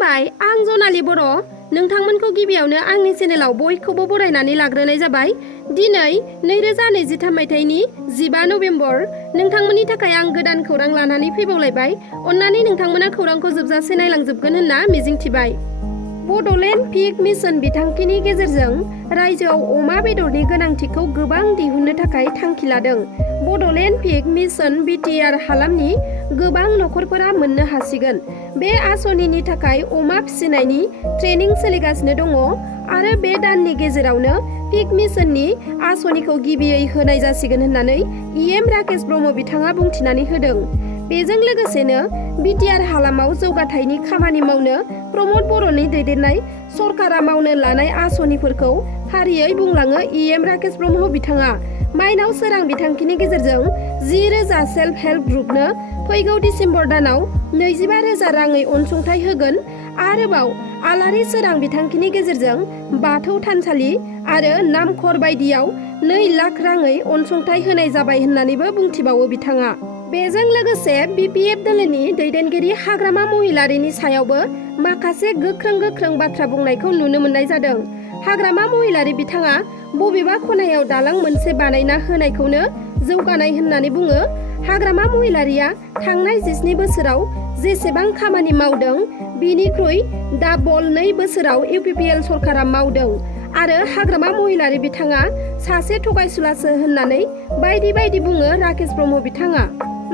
खुलुमबाय, आं जनालि बर'। नोंथांमोनखौ गिबियावनो आंनि चेनेलाव बयखौबो बरायनानै लाग्रोनाय जाबाय। दिनै 2023 मायथाइनि 15 नभेम्बर। नोंथांमोननि थाखाय आं गोदान खौरां लानानै फैबावलायबाय। अन्नानै नोंथांमोना खौरांखौ जोबजासे नायलांजोबगोन होनना मिजिंथिबाय। बड'लेण्ड पिग मिशन बिथांखिनि गेजेरजों रायजोआव अमा बेदरनि गोनांथिखौ गोबां दिहुननो थाखाय थांखि लादों। बड'लेण्ड पिग मिशन बिटिआर हालामनि गोबां नखरफोरा मोननो हासिगोन। बे आसनिनि थाखाय अमा फिसिनायनि ट्रेनिं सोलिगासिनो दङ आरो बे दाननि गेजेरावनो पिग मिशननि आसनिखौ गिबियै होनाय जासिगोन होननानै इएम राकेश ब्रह्म बिथाङा बुंथिनानै होदों। बेजों लोगोसेनो बिटिआर हालामाव जौगाथायनि खामानि मावनो प्रमद बर'नि दैदेननाय सरकारा मावनो लानाय आसनिफोरखौ फारियै बुंलाङो इएम राकेश ब्रह्म बिथाङा। माइनाव सोरां बिथांखिनि गेजेरजों 10,000 सेल्फ हेल्प ग्रुपनो फैगौ डिसेम्बर दानाव 25,000 राङै अनसुंथाइ होगोन। आरोबाव आलारि सोरां बिथांखिनि गेजेरजों बाथौ थानसालि आरो नामखर बायदियाव 2 लाख राङै अनसुंथाइ होनाय जाबाय होननानैबो बुंथिबावो बिथाङा। बेजों लोगोसे बिपिएफ दोलोनि दैदेनगिरि हाग्रामा महिलारिनि सायावबो माखासे गोख्रों बाथ्रा बुंनायखौ नुनो मोननाय जादों। हाग्रामा महिलारि बिथाङा बबेबा खनायाव दालां मोनसे बानायना होनायखौनो जौगानाय होननानै बुङो। हाग्रामा महिलारिया थांनाय 17 बोसोराव जेसेबां खामानि मावदों बिनिख्रुइ डाबल 2 बोसोराव इउपिपिएल सरकारा मावदों आरो हाग्रामा महिलारि बिथाङा सासे थगायसुलासो होननानै बायदि बुङो राकेश ब्रह्म बिथाङा।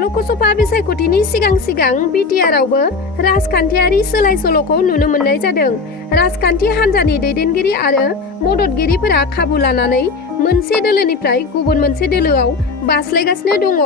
लकसभा बिसायख'थिनि सिगां बिटिआरआवबो राजखान्थियारि सोलाय सोल'खौ नुनो मोननाय जादों। राजखान्थि हान्जानि दैदेनगिरि आरो मददगिरिफोरा खाबु लानानै मोनसे दोलोनिफ्राय गुबुन मोनसे दोलोआव बास्लायगासिनो दङ।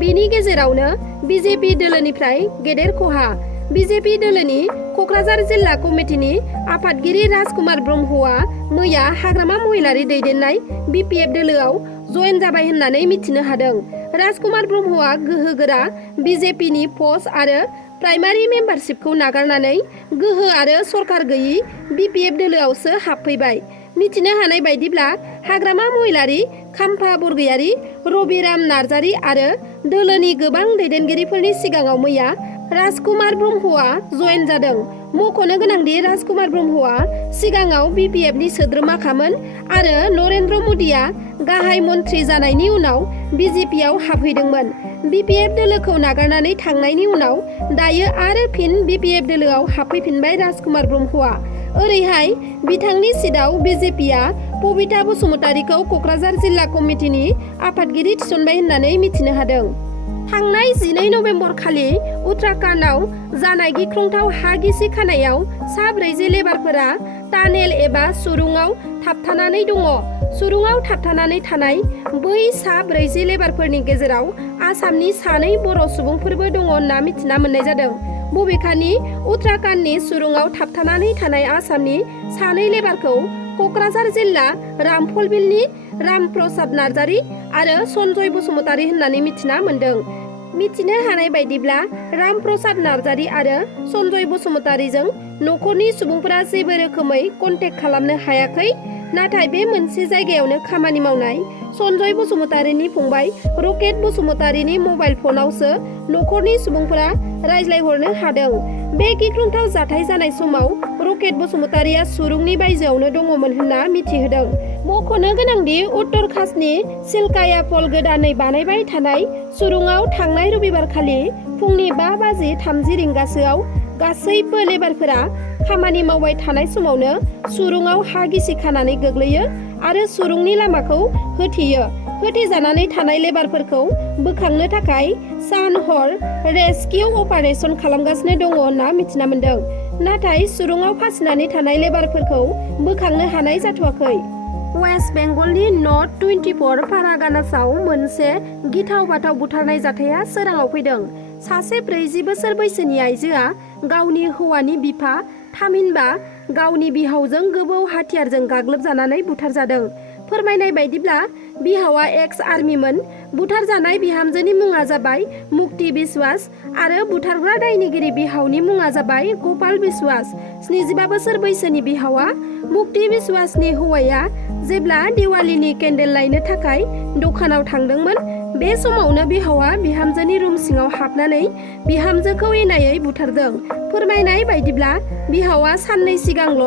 बेनि गेजेरावनो बिजेपि दोलोनिफ्राय गेदेर खहा। बिजेपि दोलोनि क'क्राझार जिल्ला कमिटिनि आफादगिरि राजकुमार ब्रह्मआ मैया हाग्रामा महिलारि दैदेननाय बिपिएफ दोलोआव जयेन जाबाय होननानै मिथिनो हादों। राजकुमार ब्रह्मआ गोहोगोरा बिजेपिनि पस्ट आरो प्राइमारि मेम्बारशिपखौ नागारनानै गोहो आरो सरकार गैयि बिपिएफ दोलोआवसो हाबफैबाय। मिथिनो हानाय बायदिब्ला हाग्रामा महिलारि, खाम्फा बरगयारि, रबिराम नार्जारि आरो दोलोनि गोबां दैदेनगिरिफोरनि सिगाङाव मैया राजकुमार ब्रह्मआ जयेन जादों। मख'नो गोनांदि राजकुमार ब्रह्मआ सिगाङाव बिपिएफनि सोद्रोमाखामोन आरो नरेन्द्र मदिया गाहाय मन्थ्रि जानायनि उनाव बिजेपिआव हाबहैदोंमोन। बिपिएफ दोलोखौ नागारनानै थांनायनि उनाव दायो आरो फिन बिपिएफ दोलोआव हाबफैफिनबाय राजकुमार ब्रह्मआ। ओरैहाय बिथांनि सिटआव बिजेपिआ पबिता बसुमतारीखौ क'क्राझार जिल्ला कमिटिनि आफादगिरि थिसनबाय होननानै मिथिनो हादों। थांनाय 12 नभेम्बर खालि उत्तराखन्डआव जानाय गिख्रंथाव हा गिसि खानायाव सा 40 लेबारफोरा टानेल एबा सुरुंआव थाबथानानै दङ। सुरुंआव थाबथानानै थानाय बै सा 40 लेबारफोरनि गेजेराव आसामनि 2 बर' सुबुंफोरबो दङ होनना मिथिना मोननाय जादों। बबेखानि उत्तराखन्डनि सुरुंआव थाबथानानै थानाय आसामनि 2 लेबारखौ क'क्राझार जिल्ला रामफलबिलनि राम प्रसाद नार्जारि आरो सन्जय बसुमतारी होननानै मिथिना मोनदों। मिथिनो हानाय बायदिब्ला राम प्रसाद नार्जारि आरो सन्जय बसुमतारीजों नखरनि सुबुंफोरा जेबो रोखोमै कन्टेक्ट खालामनो हायाखै। नाथाय बे मोनसे जायगायावनो खामानि मावनाय सन्जय बसुमतारीनि फंबाय रकेट बसुमतारीनि मबाइल फनावसो नखरनि सुबुंफोरा रायज्लायहरनो हादों। बे गिख्रंथाव जाथाय जानाय समाव रकेट बसुमतारीया सुरुंनि बायजोआवनो दङमोन होनना मिथिहोदों। मख'नो गोनांदि उत्तर काशनि सिलकाया फल गोदानै बानायबाय थानाय सुरुंआव थांनाय रबिबारखालि फुंनि 5:30 रिंगासोआव गासैबो लेबारफोरा खामानि मावबाय थानाय समावनो सुरुंआव हा गिसि खानानै गोग्लैयो आरो सुरुंनि लामाखौ होथेयो। होथेजानानै थानाय लेबारफोरखौ बोखांनो थाखाय सान-हर रेस्किउ अपारेशन खालामगासिनो दङ होनना मिथिना मोनदों। नाथाय सुरुंआव फासिनानै थानाय लेबारफोरखौ बोखांनो हानाय जाथ'वाखै। वेस्ट बेंगलनि नर्थ 24 पारागानासआव मोनसे गिथाव बाथाव बुथारनाय जाथाया सोराङाव फैदों। सासे 40 बोसोर बैसोनि आइजोआ गावनि हौवानि बिफा थामहिनबा गावनि बिहावजों गोबौ हाथियारजों गाग्लोबजानानै बुथारजादों। फोरमायनाय बायदिब्ला बिहावा एक्स आर्मिमोन। बुथारजानाय बिहामजोनि मुङा जाबाय मुक्ति बिश्वास आरो बुथारग्रा दायनिगिरि बिहावनि मुङा जाबाय गपाल बिश्वास। 75 बोसोर बैसोनि बिहावा मुक्ति बिश्वासनि हौवाया जेब्ला दिवालीनि केन्डेल लायनो थाखाय दखानाव थांदोंमोन, बे समावनो बिहावा बिहामजोनि रुम सिङाव हाबनानै बिहामजोखौ इनायै बुथारदों। फोरमायनाय बायदिब्ला बिहावा साननै सिगांल'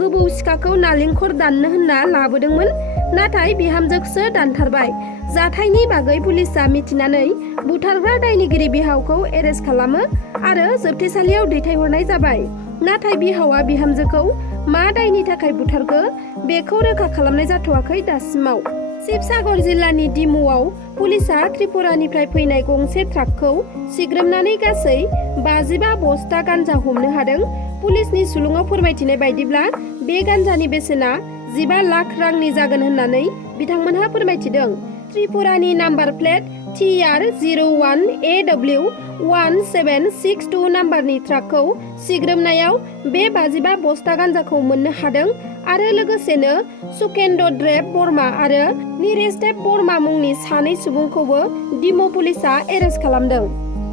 गोबौ सिखाखौ नालेंखर दाननो होनना लाबोदोंमोन, नाथाय बिहामजोखौसो दानथारबाय। जाथायनि बागै पुलिसआ मिथिनानै बुथारग्रा दायनिगिरि बिहावखौ एरेस्ट खालामो आरो जोबथेसालियाव दैथायहरनाय जाबाय। नाथाय बिहावा बिहामजोखौ मा दायनि थाखाय बुथारखो बेखौ रोखा खालामनाय जाथ'वाखै दासिमाव। शिबसागर जिल्लानि डिमुआव पुलिसआ त्रिपुरानिफ्राय फैनाय गंसे ट्राकखौ सिग्रोमनानै गासै 55 बस्ता गान्जा हमनो हादों। पुलिसनि सुलुङाव फोरमायथिनाय बायदिब्ला बे गान्जानि बेसेना 15 लाख रांनि जागोन होननानै बिथांमोनहा फोरमायथिदों। त्रिपुरानि नाम्बार प्लेट TR01AW1762 नाम्बारनि ट्राकखौ सिग्रोमनायाव बे 55 बस्ता गान्जाखौ मोननो हादों आरो लोगोसेनो सुकेन्द्रदेब बर्मा आरो नीरेशदेब बर्मा मुंनि सानै सुबुंखौबो डिमु पुलिसआ एरेस्ट खालामदों।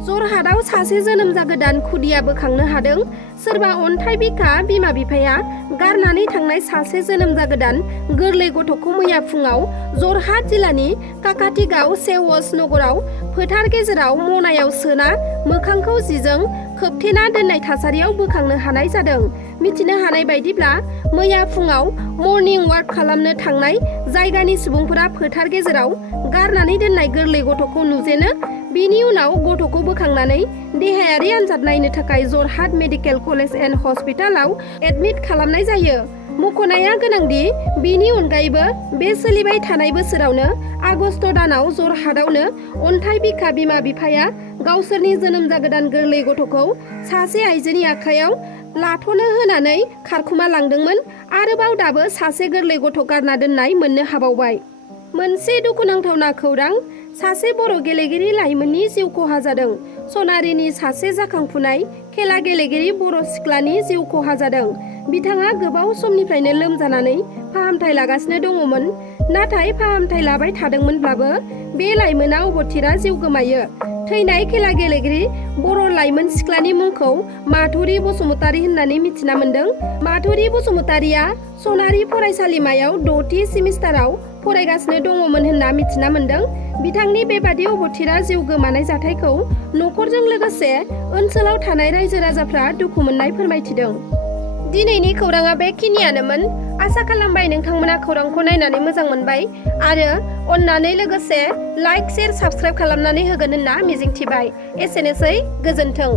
जरहाटआव सासे जोनोम जागोदान खुदिया बोखांनो हादों। सोरबा अन्थाइ बिखा बिमा बिफाया गारनानै थांनाय सासे जोनोम जागोदान गोरलै गथ'खौ मैया फुङाव जरहाट जिल्लानि काकाटिगाव सेवस नगराव फोथार गेजेराव मनायाव सोना मोखांखौ जिजों खोबथेना दोननाय थासारियाव बोखांनो हानाय जादों। मिथिनो हानाय बायदिब्ला मैया फुङाव मर्निं वाक खालामनो थांनाय जायगानि सुबुंफोरा फोथार गेजेराव गारनानै दोननाय गोरलै गथ'खौ नुजेनो। बेनि उनाव गथ'खौ बोखांनानै देहायारि आनजाद नायनो थाखाय जरहाट मेडिकेल कलेज एन्ड हस्पिटालाव एडमिट खालामनाय जायो। मख'नाया गोनांदि बेनि अनगायैबो बे सोलिबाय थानाय बोसोरावनो आगस्ट दानाव जरहाटआवनो अन्थाइ बिखा बिमा बिफाया गावसोरनि जोनोम जागोदान गोरलै गथ'खौ सासे आइजोनि आखायाव लाथ'नो होनानै खारखुमा लांदोंमोन। आरोबाव दाबो सासे गोरलै गथ' गारना दोननाय मोननो हाबावबाय। मोनसे दुखुनांथावना खौरां, सासे बर' गेलेगिरि लाइमोननि जिउ खहा जादों। सनारिनि सासे जाखांफुनाय खेला गेलेगिरि बर' सिख्लानि जिउ खहा जादों। बिथाङा गोबाव समनिफ्रायनो लोमजानानै फाहामथाय लागासिनो दङमोन, नाथाय फाहामथाय लाबाय थादोंमोनब्लाबो बे लाइमोना अबथिरा जिउ गोमायो। थैनाय खेला गेलेगिरि बर' लाइमोन सिख्लानि मुंखौ माधुरि बसुमतारी होननानै मिथिना मोन्दों। माधुरि बसुमतारीया सनारि फरायसालिमायाव 6थि सेमिस्टाराव फरायगासिनो दङमोन होनना मिथिना मोन्दों। बिथांनि बेबादि अबथिरा जिउ गोमानाय जाथायखौ न'खरजों लोगोसे ओनसोलाव थानाय रायजो राजाफ्रा दुखु मोननाय फोरमायथिदों। दिनैनि खौराङा बेखिनियानोमोन। आसा खालामबाय नोंथांमोना खौरांखौ नायनानै मोजां मोनबाय आरो अननानै लोगोसे लाइक, शेयार, साबस्क्राइब खालामनानै होगोन होनना मिजिंथिबाय। एसेनोसै, गोजोन्थों।